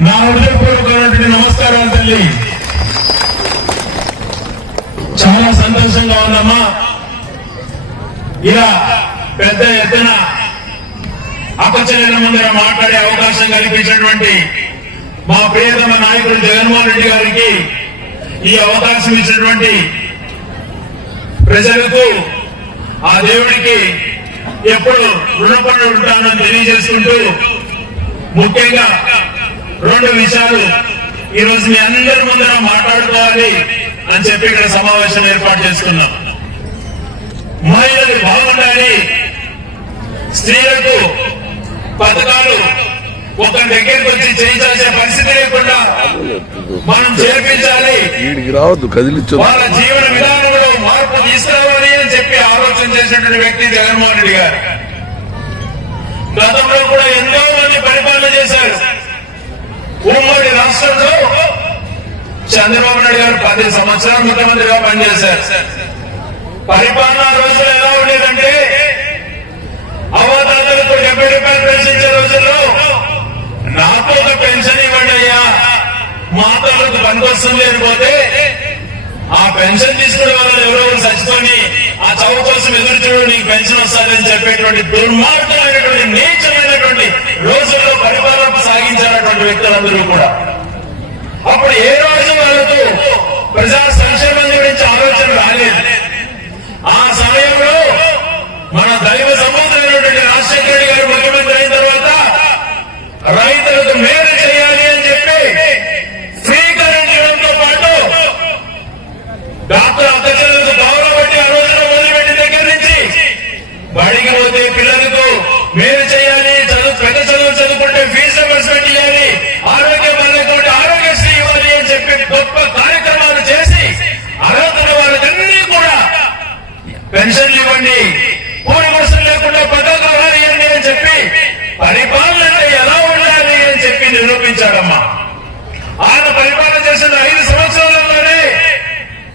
నా హృదయపూర్వకమైనటువంటి నమస్కారాలు తల్లి. చాలా సంతోషంగా ఉందమ్మా. ఇలా పెద్ద ఎత్తున అపచరణ ముందర మాట్లాడే అవకాశం కల్పించినటువంటి మా ప్రియతమ నాయకుడు జగన్మోహన్ రెడ్డి గారికి ఈ అవకాశం ఇచ్చినటువంటి ప్రజలకు ఆ దేవుడికి ఎప్పుడు రుణపడి ఉంటానని తెలియజేసుకుంటూ ముఖ్యంగా రెండు విషయాలు ఈరోజు మీ అందరి ముందర మాట్లాడుకోవాలి అని చెప్పి ఇక్కడ సమావేశం ఏర్పాటు చేసుకున్నాం. మహిళలు బాగుండాలి. స్త్రీలకు పథకాలు ఒక దగ్గరికి వచ్చి చేయించాల్సిన పరిస్థితి లేకుండా మనం చేర్పించాలి. రావద్దు కదిలించు వాళ్ళ జీవన విధానంలో మార్పు తీసుకురావాలి అని చెప్పి ఆలోచన చేసినటువంటి వ్యక్తి జగన్మోహన్ రెడ్డి గారు. గతంలో కూడా ఎంతో మంది పరిపాలన చేశారు. ఉమ్మడి రాష్ట్రంలో చంద్రబాబు నాయుడు గారు పది సంవత్సరాలు ముఖ్యమంత్రిగా పనిచేశారు. పరిపాలన రోజులు ఎలా ఉండేదంటే అవతాతలకు డెబ్బై రూపాయలు పెన్షన్ రోజుల్లో నాకు ఒక పెన్షన్ ఇవ్వండి అయ్యా మాతలకు పనికొస్తుంది లేకపోతే ఆ పెన్షన్ తీసుకునే వాళ్ళు ఎవరో చచ్చిపోయి ఆ చదువు కోసం ఎదురు చూడు నీకు పెన్షన్ వస్తుందని చెప్పేటువంటి దుర్మార్గమైనటువంటి నీచమైనటువంటి రోజుల్లో పరిపాలన సాగించినటువంటి వ్యక్తులందరూ కూడా. అప్పుడు ఏ రోజు వాళ్ళతో ప్రజా సంక్షేమం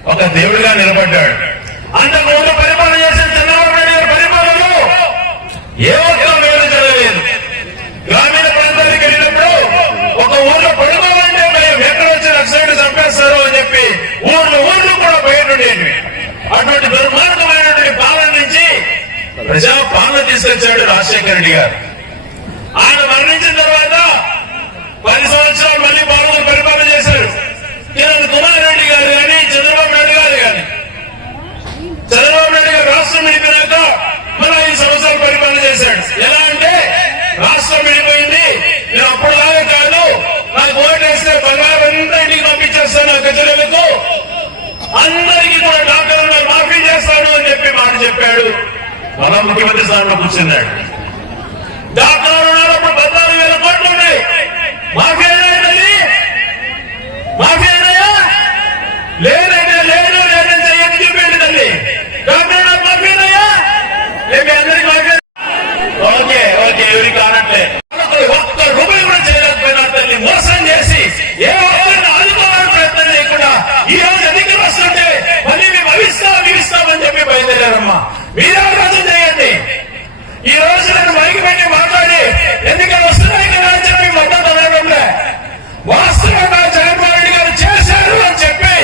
ఒక దేవుడిగా నిలబడ్డాడు. అంతకు ముందు పరిపాలన చేసిన చంద్రబాబు నాయుడు గారి పరిపాలనలో ఏ ఒక్క మేలు జరగలేదు. గ్రామీణ ప్రాంతానికి వెళ్ళినప్పుడు ఒక ఊర్లో పడుకోవాలంటే భయం. ఎక్కడ వచ్చి నక్సలైట్ చంపేస్తారు అని చెప్పి ఊర్లు ఊర్లు కూడా బయట ఉండేవి అటువంటి దుర్మార్గమైనటువంటి పాలన నుంచి ప్రజా పాలన తీసుకొచ్చాడు రాజశేఖర రెడ్డి గారు ఆయన మరణించిన తర్వాత పది సంవత్సరాలు మళ్ళీ పాలన పరిపాలన చేశారు కిరణ్ కుమార్ రెడ్డి గారు కానీ చంద్రబాబు నాయుడు గారు కానీ చంద్రబాబు నాయుడు గారు రాష్ట్రం విడిపోయాక మన ఐదు సంవత్సరాలు పరిపాలన చేశాడు. ఎలా అంటే రాష్ట్రం విడిపోయింది. నేను అప్పుడు లాగా కాదు నాకు ఓటు వేస్తే బంగారం అంతా ఇంటికి పంపించేస్తాను గజలకు అందరికీ కూడా డాక్టర్లు మాఫీ చేస్తాను అని చెప్పి మాట చెప్పాడు. మన ముఖ్యమంత్రి స్థానంలో కూర్చున్నాడు. డాక్టర్ రుణాలు అప్పుడు పద్నాలుగు వేల కోట్లు ఉన్నాయి. మాఫీ మాఫీ అయినాయా లేదంటే లేదు లేదని చెయ్యని చెప్పండి తల్లి డాక్టర్ రుణాలు మాఫీ అయినాయా లేమి అందరికి మాఫీ ఓకే ఓకే ఎవరికి కానట్లే. ఒక్క రూపాయి కూడా చేయలేకపోయినా తల్లి మోసం చేసి ఏ ఒక్కరిని ఆదుకోవాలని ప్రయత్నం చేయకుండా ఈ రోజు ఎన్నికలు వస్తుంటే మళ్ళీ మేము అవిస్తాం అవిస్తామని చెప్పి బయలుదేరారమ్మా. మీరే ఆలోచన చేయండి? ఈ రోజు నేను మైకి పెట్టి మాట్లాడి ఎన్నికలు వస్తున్నాయి కదా అని చెప్పి మద్దతు అనడంలే వాస్తవంగా జగన్మోహన్ రెడ్డి గారు చేశారు అని చెప్పి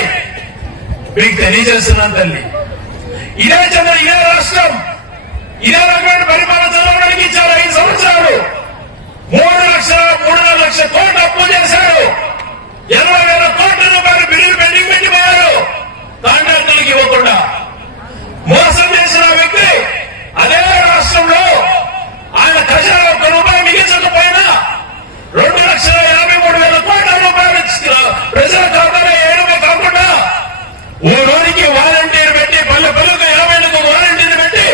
మీకు తెలియజేస్తున్నాను తల్లి ఇదే చంద్ర ఇదే రాష్ట్రం ఇదే రకమైన పరిపాలన చదవడానికి ఇచ్చారు ఐదు సంవత్సరాలు మూడు లక్షల మూడున్నర లక్షల కోట్లు అప్పు చేశారు ఇరవై వేల కోట్ల రూపాయలు బిల్లులు పెండింగ్ పెట్టిపోయారు కాంట్రాక్టులకు ఇవ్వకుండా మోసం చేసిన వ్యక్తి అదే రాష్ట్రంలో ఆయన ఖజానా ఒక్క రూపాయి మిగించకపోయినా రెండు లక్షల యాభై మూడు వేల కోట్ల రూపాయలు ప్రజల ఖాతాలో ఏడమే కాకుండా ఊరూరికి వాలంటీర్ పెట్టి పల్లె పల్లెకు యాభై ఏళ్ళకు వాలంటీర్ పెట్టి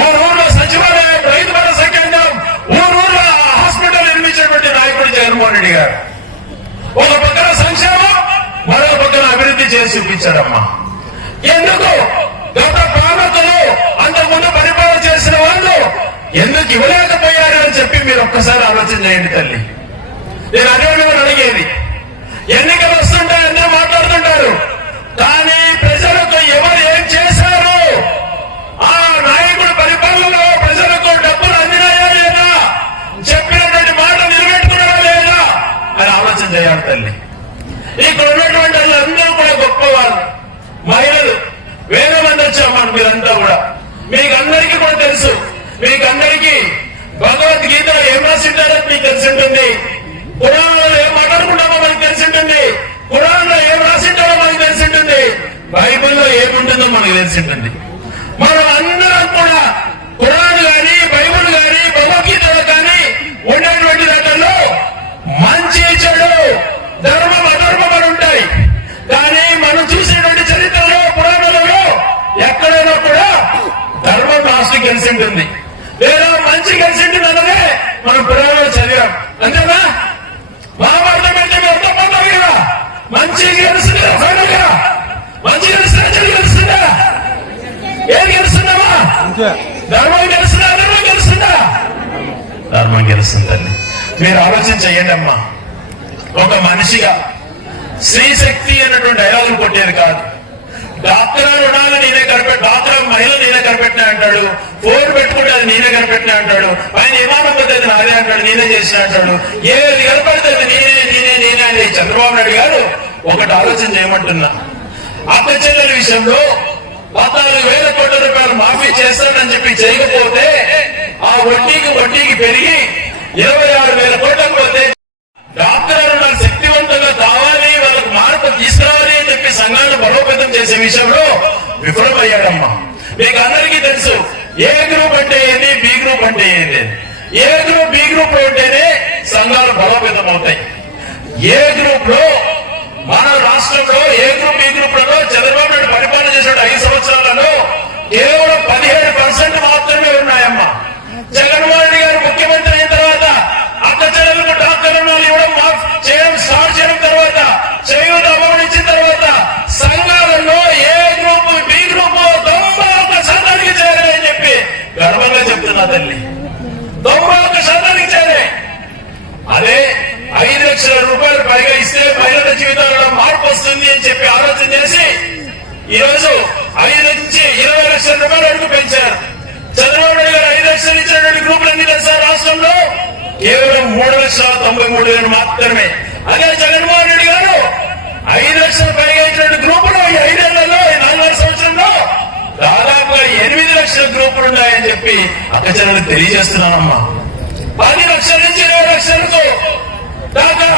ఊరూరులో సచివాలయం రైతు భరోసా కేంద్రం ఊరూరులో హాస్పిటల్ నిర్మించినటువంటి నాయకుడు జగన్మోహన్ రెడ్డి గారు ఒక పక్కన సంక్షేమం మరో పక్కన అభివృద్ధి చేసి చూపించాడమ్మా ఎందుకు గత పాలకులు అంతకుముందు పరిపాలన చేసిన వాళ్ళు ఎందుకు అని చెప్పి మీరు ఒక్కసారి ఆలోచన చేయండి తల్లి. నేను అదే మిమ్మల్ని అడిగేది. ఎన్నికలు వస్తుంటే అందరూ మాట్లాడుతుంటారు. కానీ ప్రజలకు ఎవరు ఏం చేశారు? ఆ నాయకుడు పరిపాలనలో ప్రజలకు డబ్బులు అందినాయా లేదా? చెప్పినటువంటి మాట నిలబెట్టుకున్నారా లేదా? అని తల్లి. ఇక్కడ ఉన్నటువంటి వాళ్ళందరూ కూడా గొప్పవారు. మహిళలు. వేరే మంది వచ్చామని మీరంతా కూడా. మీకు అందరికీ కూడా తెలుసు. మీకు అందరికీ భగవద్గీత ఏం రాసింటారో మీకు తెలిసి ఉంటుంది పురాణంలో ఏం మాట్లాడుకుంటామో మనకు తెలిసి ఉంటుంది పురాణంలో ఏం రాసింటారో మనకు తెలిసి ఉంటుంది బైబిల్లో ఏముంటుందో మనకు తెలిసి ఉంటుంది ధర్మం గెలుస్తుందా? ధర్మం గెలుస్తుందా? ధర్మం గెలుస్తుందండి. మీరు ఆలోచన చెయ్యండి అమ్మా. ఒక మనిషిగా స్త్రీశక్తి అన్నటువంటి డైలాగులు కొట్టేది కాదు. డాక్టర్ రుణాలు నేనే కనిపెట్ట డాక్టర్ మహిళ నేనే కనిపెట్టినా అంటాడు. ఫోన్ పెట్టుకుంటే అది నేనే కనిపెట్టినా అంటాడు. ఆయన విమానం పోతే అది నాదే అంటాడు నేనే చేసిన అంటాడు. ఏది కనపడితే నేనే నేనే నేనే అని చంద్రబాబు నాయుడు గారు ఒకటి ఆలోచన చేయమంటున్నా. అక్క చెల్లెల విషయంలో పద్నాలుగు వేల కోట్ల రూపాయలు మాఫీ చేస్తానని చెప్పి చేయకపోతే ఆ వడ్డీకి వడ్డీకి పెరిగి ఇరవై ఆరు వేల కోట్లకు పోతే డాక్టర్లు నాకు శక్తివంతంగా కావాలి వాళ్ళకు మార్పు తీసుకురావాలి అని చెప్పి సంఘాలను బలోపేతం చేసే విషయంలో విఫలమయ్యాడమ్మా. మీకు అందరికీ తెలుసు ఏ గ్రూప్ అంటే ఏంది బి గ్రూప్ అంటే ఏంది? ఏ గ్రూప్ బి గ్రూప్లో ఉంటేనే సంఘాలు బలోపేతం అవుతాయి. ఏ గ్రూప్లో మన రాష్ట్రంలో ఏ గ్రూప్ బి గ్రూప్లలో చంద్రబాబు నాయుడు పరిపాలన చేశాడు ఐదు సంవత్సరాలలో. కేవలం పదిహేడు పర్సెంట్ మాత్రమే ఉన్నాయమ్మా. జగన్మోహన్ రెడ్డి గారు ముఖ్యమంత్రి అయిన తర్వాత అక్క చెల్లెలకు డాక్టర్ రుణాలు ఇవ్వడం చేయడం ఎనిమిది ఉన్నాయని చెప్పి అక్కచెల్లెలకు తెలియజేస్తున్నానమ్మా. పది లక్షల నుంచి ఇరవై లక్షలతో దాకా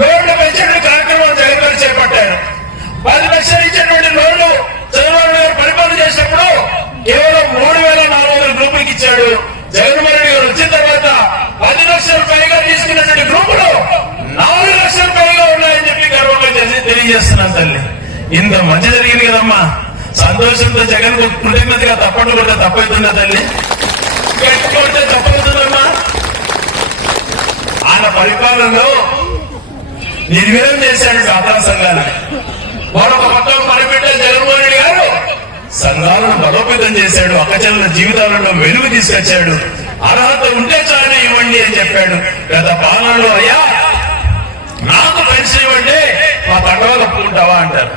లోన్లు పెంచే కార్యక్రమం జగన్ చేపట్టారు. పది లక్షలు ఇచ్చేటువంటి లోన్లు చంద్రబాబు గారు పరిపాలన చేసినప్పుడు కేవలం మూడు వేల నాలుగు వందల గ్రూపులకు ఇచ్చాడు. జగన్మోహన్ రెడ్డి గారు వచ్చిన తర్వాత పది లక్షల పైగా తీసుకున్నటువంటి గ్రూపులు నాలుగు లక్షల పైగా ఉన్నాయని చెప్పి గర్వంగా తెలియజేస్తున్నాను తల్లి. ఇంత మంచి జరిగింది కదమ్మా. సంతోషంతో జగన్ కృతజ్ఞతగా తప్పట్లు కొడితే తప్పవుతుందా తల్లి? పెట్టుకుంటే తప్పవుతుందమ్మా ఆయన పరిపాలనలో నిర్వీర్యం చేశాడు సాధారణ సంఘాన్ని మరొక పక్కన పనిపెట్టే జగన్మోహన్ రెడ్డి గారు సంఘాలను బలోపేతం చేశాడు అక్కచెల్లెల జీవితాలలో వెలుగు తీసుకొచ్చాడు. అర్హత ఉంటే చాలు ఇవ్వండి అని చెప్పాడు. గత పాలనలో అయ్యా నాకు పెన్షన్ ఇవ్వండి మా కండవా పూంటావా అంటారు.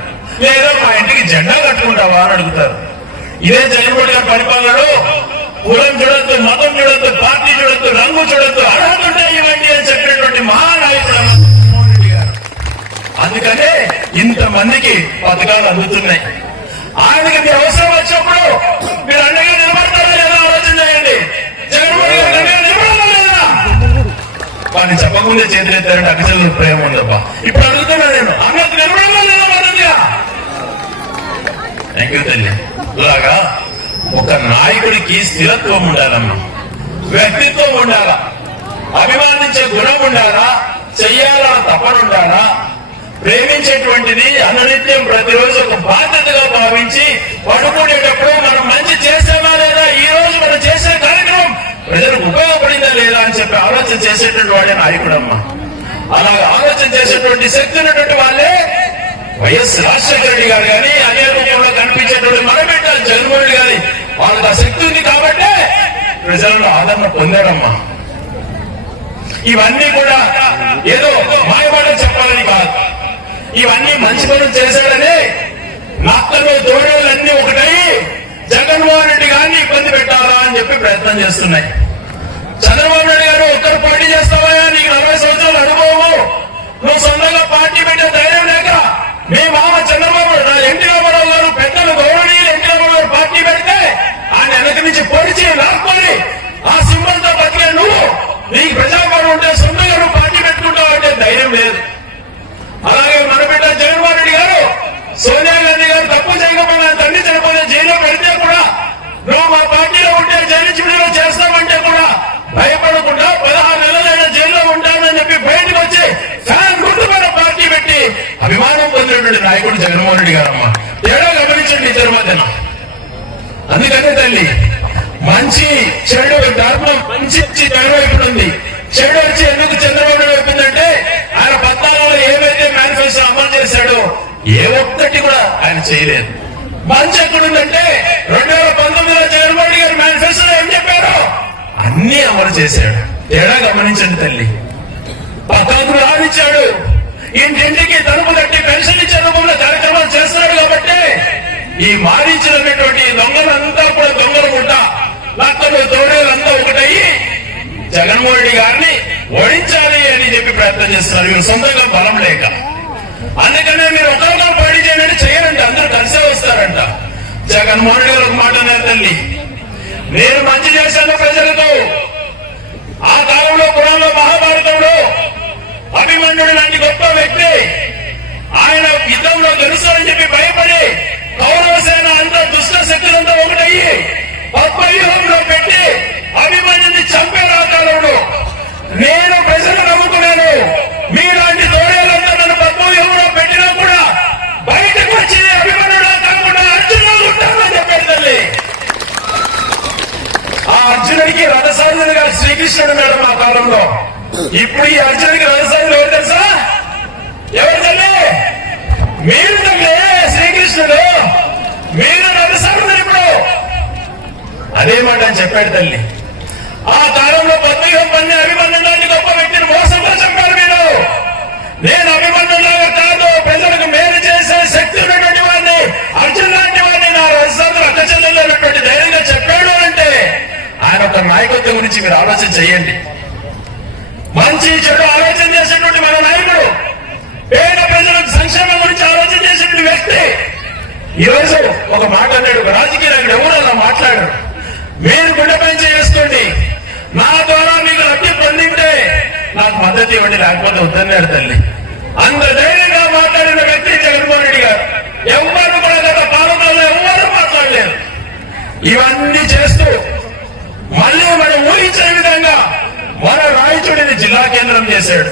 లేదా మా ఇంటికి జెండా కట్టుకుంటావా అని అడుగుతారు. ఇదే జగన్మోహన్ గారు పరిపాలనలో కులం చూడొద్దు మతం చూడొద్దు పార్టీ చూడొద్దు రంగు చూడొద్దు అర్హత ఉంటే ఇవ్వండి అని చెప్పినటువంటి మహానాయకుడు రెడ్డి గారు. అందుకనే ఇంతమందికి పథకాలు అందుతున్నాయి. ఆయనకి మీ అవసరం వచ్చినప్పుడు మీరు అండగా నిలబడతారా లేదా ఆలోచన చేయండి. జగన్మోహన్ రెడ్డి గారు అండగా నిలబడాలా లేదా? వాడిని చెప్పకముందే చేతులెత్తారంటే అక్కచెల్లెలు ప్రేమ ఉందబ్బా ఇప్పుడు అడుగుతున్నా నేను అన్నది నిలబడాలా థ్యాంక్ యూ తల్లి ఇలాగా ఒక నాయకుడికి స్థిరత్వం ఉండాలమ్మా. వ్యక్తిత్వం ఉండాలా? అభిమానించే గుణం ఉండాలా? చెయ్యాలన్న తపన ఉండాలా? ప్రేమించేటువంటిది అననిత్యం ప్రతిరోజు ఒక బాధ్యతగా భావించి పడుకునేటప్పుడు మనం మంచి చేసామా లేదా? ఈ రోజు మనం చేసే కార్యక్రమం ప్రజలకు ఉపయోగపడిందా లేదా అని చెప్పి ఆలోచన చేసేటువంటి వాడే నాయకుడమ్మా. అలా ఆలోచన చేసేటువంటి శక్తి ఉన్నటువంటి వాళ్ళే వైఎస్ రాజశేఖర రెడ్డి గారు కానీ అదే రూపంలో కనిపించేటువంటి మన జగన్మోహన్ రెడ్డి గారి వాళ్ళకి ఆ శక్తి ఉంది కాబట్టే ప్రజల్లో ఆదరణ పొందారమ్మా ఇవన్నీ కూడా ఏదో మాయమాట చెప్పాలని కాదు. ఇవన్నీ మంచి పనులు చేశాడని నక్కలు దూడలన్నీ ఒకటై జగన్మోహన్ రెడ్డి గారిని ఇబ్బంది పెట్టాలా అని చెప్పి ప్రయత్నం చేస్తున్నాయి. చంద్రబాబు నాయుడు గారు ఒక్కరు పోటీ చేస్తావా జగన్మోహన్ రెడ్డి గారమ్మ. తేడా గమనించండి ఇద్దరి మధ్యన అందుకనే తల్లి మంచి చెడు ధర్మం మంచి తన వైపు ఉంది. చెడు వచ్చి ఎందుకు చంద్రబాబు వైపు ఉందంటే ఆయన పద్నాలుగులో ఏవైతే మేనిఫెస్టో అమలు చేశాడో ఏ ఒక్కటి కూడా ఆయన చేయలేదు. మంచి ఎక్కడుందంటే రెండు వేల పంతొమ్మిదిలో చంద్రబాబు రెడ్డి గారు మేనిఫెస్టోలో ఏం చెప్పారు అన్ని అమలు చేశాడు. తేడా గమనించండి తల్లి. పక్కకు రానిచ్చాడు ఇంటింటికి తలుపు పెన్షన్ ఇచ్చే రూపంలో కార్యక్రమాలు చేస్తున్నాడు కాబట్టి ఈ మారించినటువంటి దొంగలంతా కూడా దొంగలు గుట్ట లక్కలు తోడేలంతా ఒకటయ్యి జగన్మోహన్ రెడ్డి గారిని ఓడించాలి అని చెప్పి ప్రయత్నం చేస్తున్నారు. మీరు సొంతంగా బలం లేక. అందుకనే మీరు ఒకరికొకరు పోటీ చేయండి చేయరండి అందరూ కలిసే వస్తారంట. జగన్మోహన్ రెడ్డి గారు ఒక మాట అన్నారు తల్లి. నేను మంచి చేశాను ప్రజలతో. ఆ కాలంలో పురాణంలో మహాభారతంలో అభిమన్యుడు లాంటి గొప్ప వ్యక్తి. ఆయన యుద్ధంలో గెలుస్తారని చెప్పి భయపడి కౌరవ సేన అంతా దుష్ట శక్తులంతా ఒకటయ్యి పద్మవ్యూహంలో పెట్టి అభిమన్యుని చంపే ఆ నేను ప్రజలు నమ్ముకున్నాను మీరు ఆలోచన చేయండి. మంచి చెడు ఆలోచన చేసినటువంటి మన నాయకుడు పేద ప్రజలకు సంక్షేమం గురించి ఆలోచన చేసినటువంటి వ్యక్తి. ఈరోజు ఒక మాట అన్నాడు ఒక రాజకీయ నాయకుడు ఎవరు అలా మాట్లాడారు. మీరు గుండెపై చేసుకోండి నా ద్వారా మీకు అడ్డు పొందింటే నాకు మద్దతు ఇవ్వండి లేకపోతే వద్దన్నాడు తల్లి. అంత ధైర్యంగా మాట్లాడిన వ్యక్తి జగన్మోహన్ రెడ్డి గారు. ఎవరు కూడా గత పాలనలో ఎవరు మాట్లాడలేరు ఇవన్నీ చేస్తూ మళ్ళీ మనం ఊహించే విధంగా మన రాయచూడిని జిల్లా కేంద్రం చేశాడు.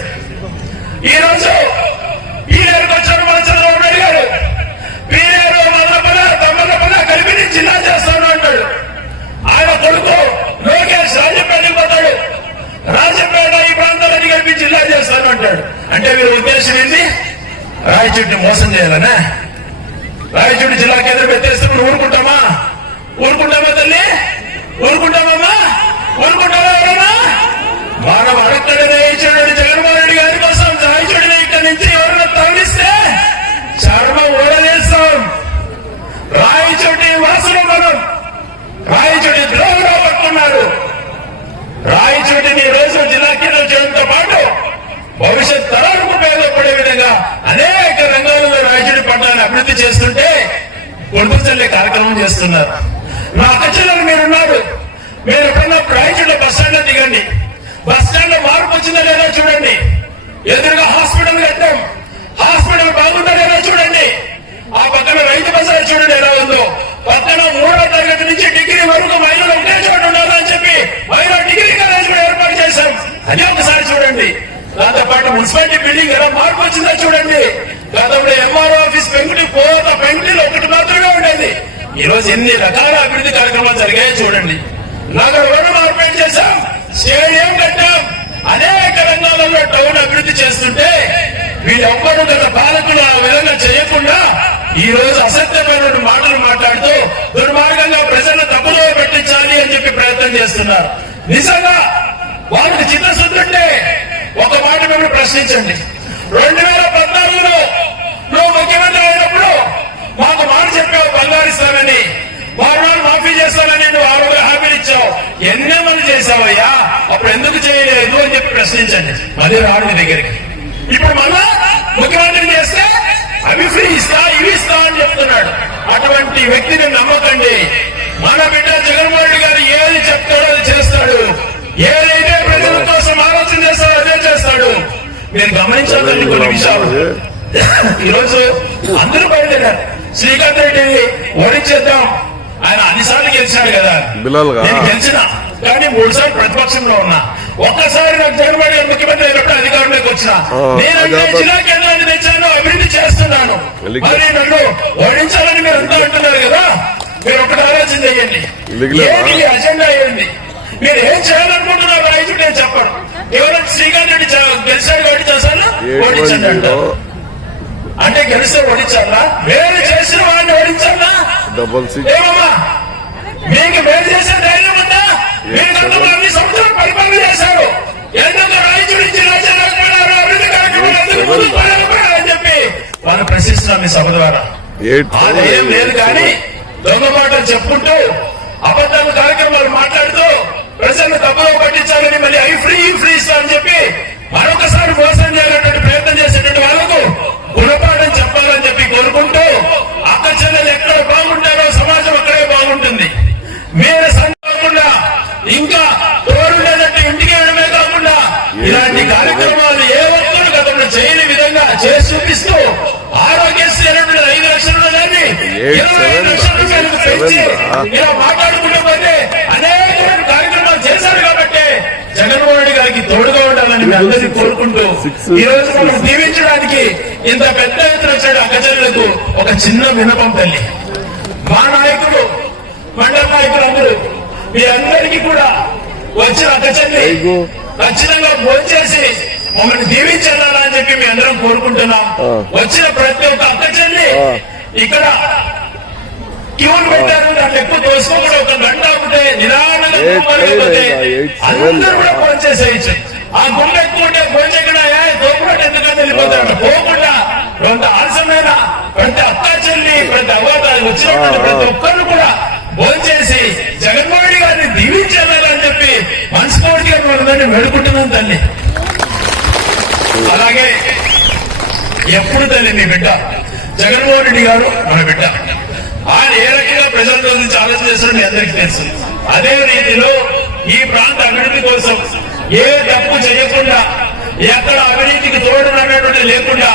ఈ రోజు పీలేరుకు వచ్చాడు మన చంద్రబాబు నాయుడు గారు. పీలేరు మదనపద తమ్మలపద కలిపి జిల్లా చేస్తాను అంటాడు. ఆయన కొడుకు లోకేష్ రాజపేటకి పోతాడు. రాజపేట ఈ ప్రాంతాలన్నీ కలిపి జిల్లా చేస్తాను అంటాడు. అంటే మీరు ఉద్దేశం ఏంటి రాయచూడిని మోసం చేయాలనే? రాయచూడి జిల్లా కేంద్రం ఎత్తేస్తే ఊరుకుంటామా? ఊరుకుంటామా తల్లి? ఊరుకుంటామమ్మా? ఊరుకుంటామా ఎవరన్నా? మనం అడక్కడనే ఇచ్చాడు జగన్మోహన్ రెడ్డి గారి కోసం. రాయచూడిని ఇక్కడి నుంచి ఎవరైనా తరలిస్తే చర్మం ఓడలేస్తాం రాయచోటి వాసులు మనం. రాయచోటి ద్రోహులు పట్టుకున్నారు. రాయచోటిని రోజు జిల్లా కేంద్రం చేయడంతో పాటు భవిష్యత్ తరాలకు ఉపయోగపడే విధంగా అనేక రంగాలలో రాయచోటి పట్టణాన్ని అభివృద్ధి చేస్తుంటే కొడుకు చల్లే కార్యక్రమం చేస్తున్నారు. నా అక్కచెల్లెలు మీరున్నారు. మీరు బస్ స్టాండ్లో మార్పు వచ్చిందా లేదా చూడండి. ఎదురుగా హాస్పిటల్ కట్టాం హాస్పిటల్ బాగుందా లేదా చూడండి. ఆ పక్కన రైతు బజార్ చూడండి ఎలా ఉందో. పక్కన మూడో తరగతి నుంచి డిగ్రీ వరకు మహిళలు ఒకే చోట ఉండాలని చెప్పి మహిళా డిగ్రీ కాలేజ్ కూడా ఏర్పాటు చేశాం. అది ఒకసారి చూడండి. దాంతో పాటు మున్సిపాలిటీ బిల్డింగ్ ఎలా మార్పు వచ్చిందా చూడండి. గతంలో ఎంఆర్ఓ ఆఫీస్ పెంకుటి పోత పెంకుటిలో ఒకటి మాత్రమే ఉండేది. ఈ రోజు ఎన్ని రకాల అభివృద్ధి కార్యక్రమాలు జరిగాయో చూడండి. నగర రోడ్డు మార్పేట్ చేశాం? స్టేడియం కట్టాం. అనేక రంగాలలో టౌన్ అభివృద్ధి చేస్తుంటే వీళ్ళెవ్వరూ గత పాలకులు ఆ విధంగా చేయకుండా ఈ రోజు అసత్యమైన మాటలు మాట్లాడుతూ దుర్మార్గంగా ప్రజలను తప్పులో పెట్టించాలి అని చెప్పి ప్రయత్నం చేస్తున్నారు. నిజంగా వాళ్ళకి చిత్తశుద్ధి ఉంటే ఒక మాట మిమ్మల్ని ప్రశ్నించండి. రెండు వేల పద్నాలుగులో నువ్వు ముఖ్యమంత్రి అయినప్పుడు మాకు మాట చెప్పావు బంగారు ఇస్తానని వారు మాఫీ చేస్తానని నువ్వు ఆ రోజు హామీలు ఇచ్చావు. ఎన్నో మంది చేశావయ్యా. అప్పుడు ఎందుకు చేయలేదు అని చెప్పి ప్రశ్నించండి. మళ్ళీ రాడు మీ దగ్గరికి. ఇప్పుడు మళ్ళా ముఖ్యమంత్రి చేస్తే అవి ఫ్రీ ఇస్తా ఇవి ఇస్తా అని చెప్తున్నాడు. అటువంటి వ్యక్తిని నమ్మకండి. మన బిడ్డ జగన్మోహన్ రెడ్డి గారు ఏది చెప్తాడో అది చేస్తాడు. ఏదైతే ప్రజల కోసం ఆలోచన చేస్తాడో అదే చేస్తాడు. మీరు గమనించాలండి కొన్ని విషయాలు. ఈ రోజు అందరూ బయలుదేరారు. శ్రీకాంత్ రెడ్డి ఓడించేద్దాం. ఆయన అన్నిసార్లు గెలిచాడు కదా? నేను గెలిచిన. కానీ మూడు సార్లు ప్రతిపక్షంలో ఉన్నా. ఒక్కసారి నాకు జగన్మోహన్ గారు ముఖ్యమంత్రి అయినప్పుడు అధికారంలోకి వచ్చిన. నేనంటే అదే జిల్లా కేంద్రాన్ని తెచ్చాను అభివృద్ధి చేస్తున్నాను. మరి నన్ను ఓడించాలని మీరు అంతా అంటున్నారు కదా? మీరు ఒకటి ఆలోచన చేయండి? ఏంటి అజెండా ఏంది? మీరు ఏం చేయాలనుకుంటున్నారు రైతు నేను చెప్పను. ఎవరైనా శ్రీకాంత్ రెడ్డి గెలిచాడు కాబట్టి చేశాను ఓడించండి అంటే గెలిస్తే ఓడించాలా మేలు చేసిన వాడిని ఓడించాలా డబల్ సిక్స్. ఏమమ్మా మీకు మేలు చేసే ధైర్యం ఉందా? మీరు గతంలో అన్ని సంవత్సరాలు పరిపాలన చేశారు. నుంచి రాజ్యాలు అభివృద్ధి కార్యక్రమాలు పోలేకపోయారని చెప్పి వాళ్ళు ప్రశ్నిస్తున్నారు మీ సభ ద్వారా. ధైర్యం లేదు కానీ దొంగ మాటలు చెప్పుకుంటూ అబద్ధాలు కార్యక్రమాలు మాట్లాడుతూ ప్రజలను తప్పులో పట్టించాలని మళ్ళీ అవి ఫ్రీ ఫ్రీ ఇస్తామని చెప్పి మరొకసారి మోసం చేయాలన్నటువంటి ప్రయత్నం చేసేటువంటి వాళ్ళకు గుణపాఠం చెప్పాలని చెప్పి కోరుకుంటూ అక్క చెల్లెలు ఎక్కడ బాగుంటుంది మీరు సంతకుండా ఇంకా తోడుండేటట్టు ఇంటికి వెళ్ళడమే కాకుండా ఇలాంటి కార్యక్రమాలు ఏ ఒక్కరు గతంలో చేయని విధంగా చేసి చూపిస్తూ ఆరోగ్యశ్రీ అనేటువంటి ఐదు లక్షల Eight, ఇరవై ఐదు లక్షల రూపాయలకు పెంచి ఇలా మాట్లాడుకుంటూ పోతే అనేకమైన కార్యక్రమాలు చేశారు కాబట్టి జగన్మోహన్ రెడ్డి గారికి తోడుగా ఉండాలని మీ అందరినీ కోరుకుంటూ ఈ రోజు మనం దీవించడానికి ఇంత పెద్ద ఎత్తున వచ్చాడు అక్కచెల్లెలకు ఒక చిన్న వినపం తల్లి మా నాయకులు మండల నాయకులు అందరూ మీ అందరికీ కూడా వచ్చిన అక్కచెల్లి అయ్యో. ఖచ్చితంగా భోంచేసి మమ్మల్ని దీవించాలని అని చెప్పి మీ అందరం కోరుకుంటున్నాం. వచ్చిన ప్రతి ఒక్క అక్కచెల్లి. ఇక్కడ క్యూలు పెట్టారు దాంట్లో ఎక్కువ తోసుకోకుండా ఒక గంట ఆపితే నిదానంగా. అందరూ కూడా చేసేయచ్చు ఆ గుమ్మ ఎక్కువ ఉంటే ఫోన్ చేయకుండా ఎందుకంటే వెళ్ళిపోతాడు పోకుండా కొంత ఆలస్యమైన ప్రతి అక్క చెల్లి ప్రతి వచ్చినటువంటి ఆ, ఆ. ప్రతి ఒక్కరు కూడా ఫోన్ చేసి జగన్మోహన్ రెడ్డి గారిని దీవించాలని చెప్పి మనస్ఫూర్తిగా మనందరినీ వేడుకుంటున్నాం తల్లి. అలాగే ఎప్పుడు తల్లి మీ బిడ్డ? జగన్మోహన్ రెడ్డి గారు మన బిడ్డ. ఆయన ఏ రకంగా ప్రజల గురించి ఆలోచన చేస్తారో మీ అందరికీ తెలుసు. అదే రీతిలో ఈ ప్రాంత అభివృద్ధి కోసం ఏ తప్పు చేయకుండా ఎక్కడ అవినీతికి తోడునటువంటి లేకుండా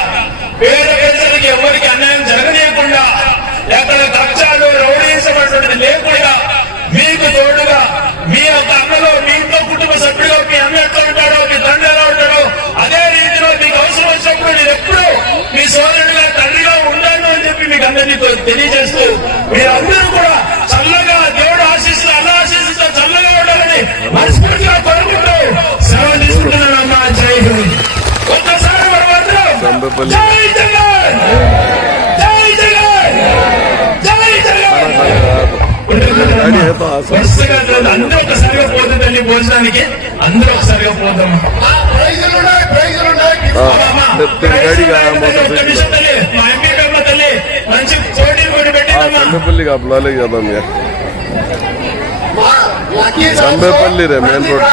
పేద ప్రజలకు ఎవరికి అన్యాయం జరగలేకుండా ఎక్కడ కక్షాలు రౌడీసమైనటువంటిది లేకుండా మీకు తోడుగా మీ యొక్క అన్నలో మీ ఇంట్లో కుటుంబ సభ్యుడిగా మీ అన్న ఎట్లా ఉంటాడో మీ తండ్రి ఎలా ఉంటాడో అదే రీతిలో మీకు అవసరం వచ్చినప్పుడు నేను ఎప్పుడూ మీ సోదరుడిగా తండ్రిగా ఉండాలి అని చెప్పి మీకు అందరినీ తెలియజేస్తూ మీరందరూ కూడా చల్లగా దేవుడు ఆశిస్తూ అలా ఆశిస్తూ చల్లగా ఉండాలని మనస్ఫూర్తిగా కోరుకుంటూ సెలవు తీసుకుంటున్నానమ్మా. జై హింద్. ఒక్కసారి మనం అందరం అందరూ ఒకసారిగా పోతుంది తల్లి భోజనానికి అందరూ ఒకసారిగా పోతాం సంబేపల్లి అప్లాలే కదా సంబేపల్లి రే మెయిన్ రోడ్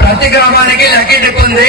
ప్రతి గ్రామానికి లక్కీ ఉంది.